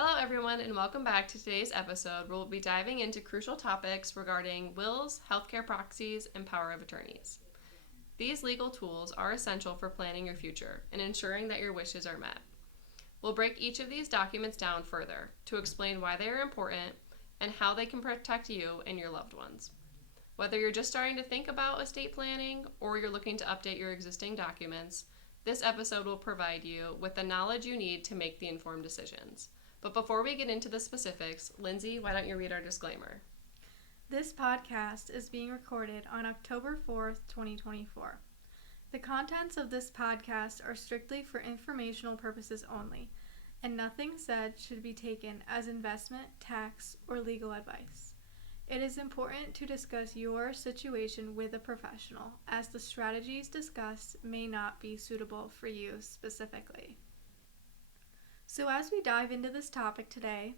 Hello everyone and welcome back to today's episode where we'll be diving into crucial topics regarding wills, healthcare proxies, and power of attorneys. These legal tools are essential for planning your future and ensuring that your wishes are met. We'll break each of these documents down further to explain why they are important and how they can protect you and your loved ones. Whether you're just starting to think about estate planning or you're looking to update your existing documents, this episode will provide you with the knowledge you need to make the informed decisions. But before we get into the specifics, Lyndsey, why don't you read our disclaimer? This podcast is being recorded on October 4th, 2024. The contents of this podcast are strictly for informational purposes only, and nothing said should be taken as investment, tax, or legal advice. It is important to discuss your situation with a professional, as the strategies discussed may not be suitable for you specifically. So as we dive into this topic today,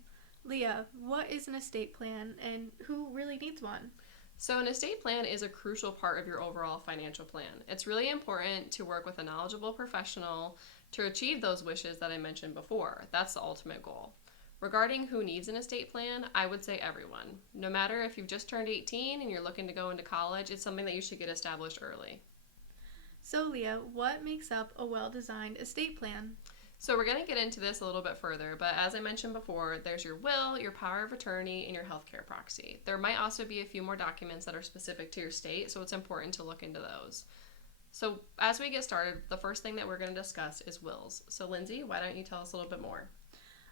Leyah, what is an estate plan and who really needs one? So an estate plan is a crucial part of your overall financial plan. It's really important to work with a knowledgeable professional to achieve those wishes that I mentioned before. That's the ultimate goal. Regarding who needs an estate plan, I would say everyone. No matter if you've just turned 18 and you're looking to go into college, it's something that you should get established early. So Leyah, what makes up a well-designed estate plan? So we're going to get into this a little bit further, but as I mentioned before, there's your will, your power of attorney, and your healthcare proxy. There might also be a few more documents that are specific to your state, so it's important to look into those. So as we get started, the first thing that we're going to discuss is wills. So Lyndsey, why don't you tell us a little bit more?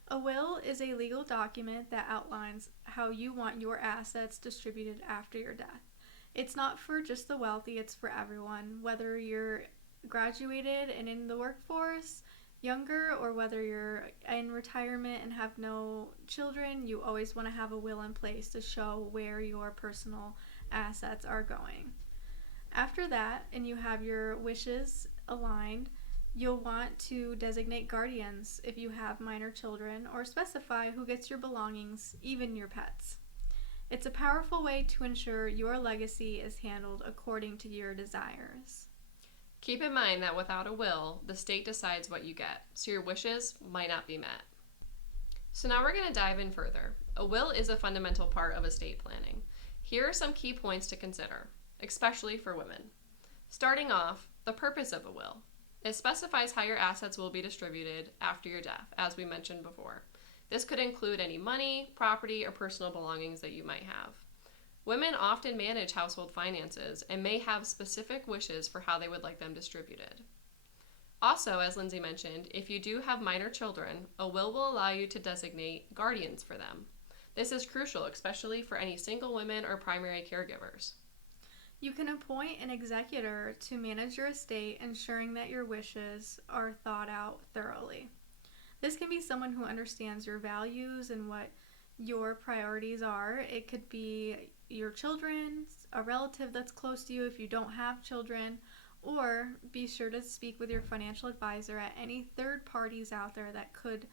A will is a legal document that outlines how you want your assets distributed after your death. It's not for just the wealthy, it's for everyone, whether you're graduated and in the workforce, younger, or whether you're in retirement and have no children. You always want to have a will in place to show where your personal assets are going. After that, and you have your wishes aligned, you'll want to designate guardians if you have minor children, or specify who gets your belongings, even your pets. It's a powerful way to ensure your legacy is handled according to your desires. Keep in mind that without a will, the state decides what you get, so your wishes might not be met. So now we're going to dive in further. A will is a fundamental part of estate planning. Here are some key points to consider, especially for women. Starting off, the purpose of a will. It specifies how your assets will be distributed after your death, as we mentioned before. This could include any money, property, or personal belongings that you might have. Women often manage household finances and may have specific wishes for how they would like them distributed. Also, as Lyndsey mentioned, if you do have minor children, a will allow you to designate guardians for them. This is crucial, especially for any single women or primary caregivers. You can appoint an executor to manage your estate, ensuring that your wishes are thought out thoroughly. This can be someone who understands your values and what your priorities are. It could be your children, a relative that's close to you if you don't have children, or be sure to speak with your financial advisor at any third parties out there that could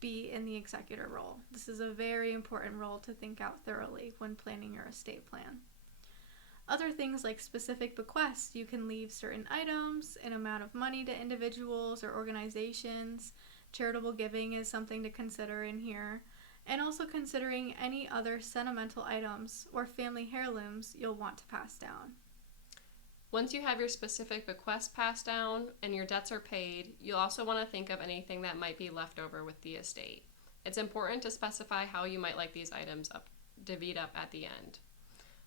be in the executor role. This is a very important role to think out thoroughly when planning your estate plan. Other things like specific bequests, you can leave certain items, an amount of money to individuals or organizations. Charitable giving is something to consider in here. And also considering any other sentimental items or family heirlooms you'll want to pass down. Once you have your specific bequest passed down and your debts are paid, you'll also want to think of anything that might be left over with the estate. It's important to specify how you might like these items divvied up at the end.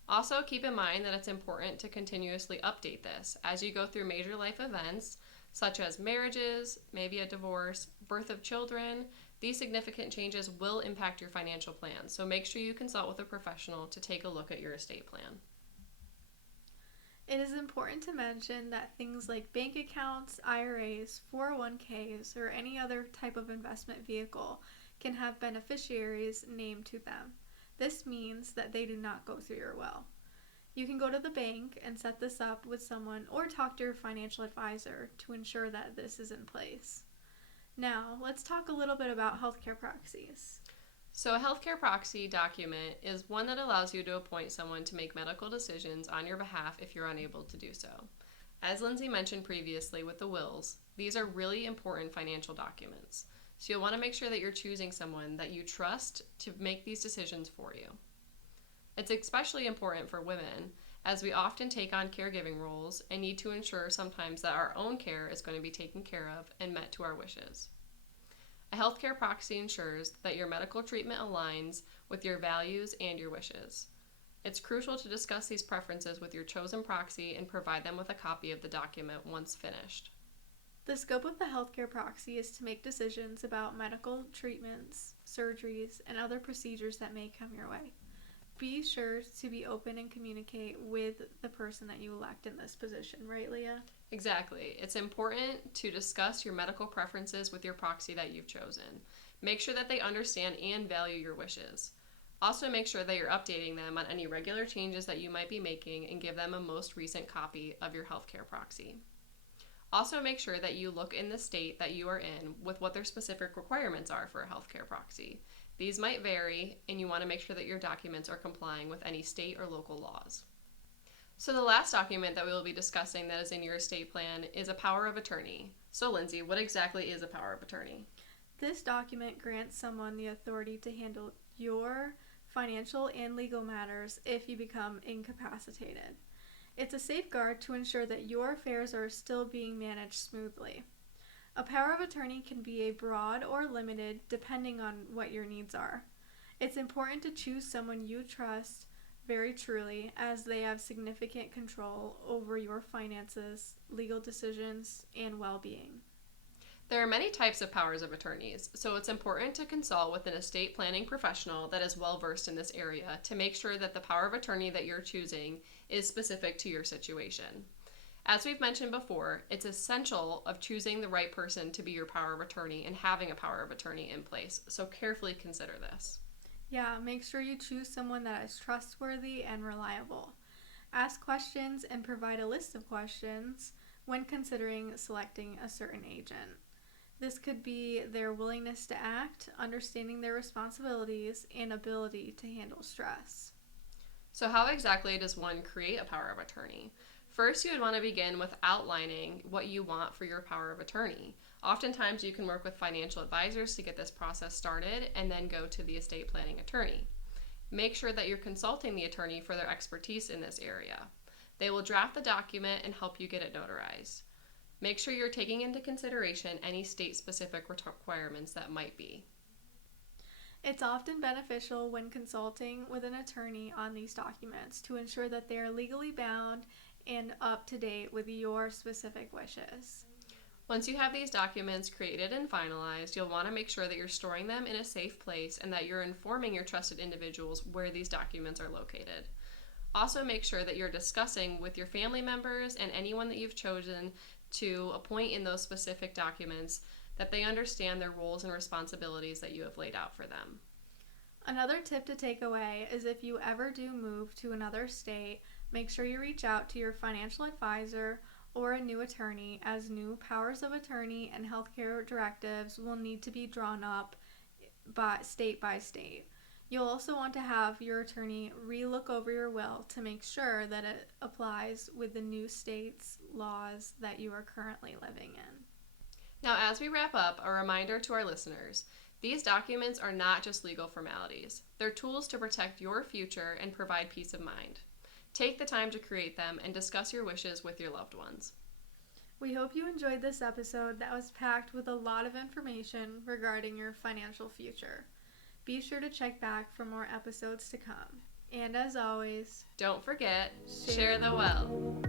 Also, keep in mind that it's important to continuously update this as you go through major life events such as marriages, maybe a divorce, birth of children. These significant changes will impact your financial plan, so make sure you consult with a professional to take a look at your estate plan. It is important to mention that things like bank accounts, IRAs, 401ks, or any other type of investment vehicle can have beneficiaries named to them. This means that they do not go through your will. You can go to the bank and set this up with someone or talk to your financial advisor to ensure that this is in place. Now, let's talk a little bit about healthcare proxies. So a healthcare proxy document is one that allows you to appoint someone to make medical decisions on your behalf if you're unable to do so. As Lyndsey mentioned previously with the wills, these are really important financial documents. So you'll want to make sure that you're choosing someone that you trust to make these decisions for you. It's especially important for women, as we often take on caregiving roles and need to ensure sometimes that our own care is going to be taken care of and met to our wishes. A healthcare proxy ensures that your medical treatment aligns with your values and your wishes. It's crucial to discuss these preferences with your chosen proxy and provide them with a copy of the document once finished. The scope of the healthcare proxy is to make decisions about medical treatments, surgeries, and other procedures that may come your way. Be sure to be open and communicate with the person that you elect in this position, right, Leyah? Exactly. It's important to discuss your medical preferences with your proxy that you've chosen. Make sure that they understand and value your wishes. Also, make sure that you're updating them on any regular changes that you might be making and give them a most recent copy of your healthcare proxy. Also, make sure that you look in the state that you are in with what their specific requirements are for a healthcare proxy. These might vary, and you want to make sure that your documents are complying with any state or local laws. So the last document that we will be discussing that is in your estate plan is a power of attorney. So Lyndsey, what exactly is a power of attorney? This document grants someone the authority to handle your financial and legal matters if you become incapacitated. It's a safeguard to ensure that your affairs are still being managed smoothly. A power of attorney can be a broad or limited depending on what your needs are. It's important to choose someone you trust very truly, as they have significant control over your finances, legal decisions, and well-being. There are many types of powers of attorneys, so it's important to consult with an estate planning professional that is well versed in this area to make sure that the power of attorney that you're choosing is specific to your situation. As we've mentioned before, it's essential of choosing the right person to be your power of attorney and having a power of attorney in place, so carefully consider this. Yeah, make sure you choose someone that is trustworthy and reliable. Ask questions and provide a list of questions when considering selecting a certain agent. This could be their willingness to act, understanding their responsibilities, and ability to handle stress. So how exactly does one create a power of attorney? First, you would want to begin with outlining what you want for your power of attorney. Oftentimes, you can work with financial advisors to get this process started and then go to the estate planning attorney. Make sure that you're consulting the attorney for their expertise in this area. They will draft the document and help you get it notarized. Make sure you're taking into consideration any state-specific requirements that might be. It's often beneficial when consulting with an attorney on these documents to ensure that they are legally bound and up to date with your specific wishes. Once you have these documents created and finalized, you'll want to make sure that you're storing them in a safe place and that you're informing your trusted individuals where these documents are located. Also, make sure that you're discussing with your family members and anyone that you've chosen to appoint in those specific documents that they understand their roles and responsibilities that you have laid out for them. Another tip to take away is if you ever do move to another state, make sure you reach out to your financial advisor or a new attorney, as new powers of attorney and healthcare directives will need to be drawn up by state. You'll also want to have your attorney re-look over your will to make sure that it applies with the new state's laws that you are currently living in. Now, as we wrap up, a reminder to our listeners, these documents are not just legal formalities. They're tools to protect your future and provide peace of mind. Take the time to create them and discuss your wishes with your loved ones. We hope you enjoyed this episode that was packed with a lot of information regarding your financial future. Be sure to check back for more episodes to come. And as always, don't forget, share the wealth.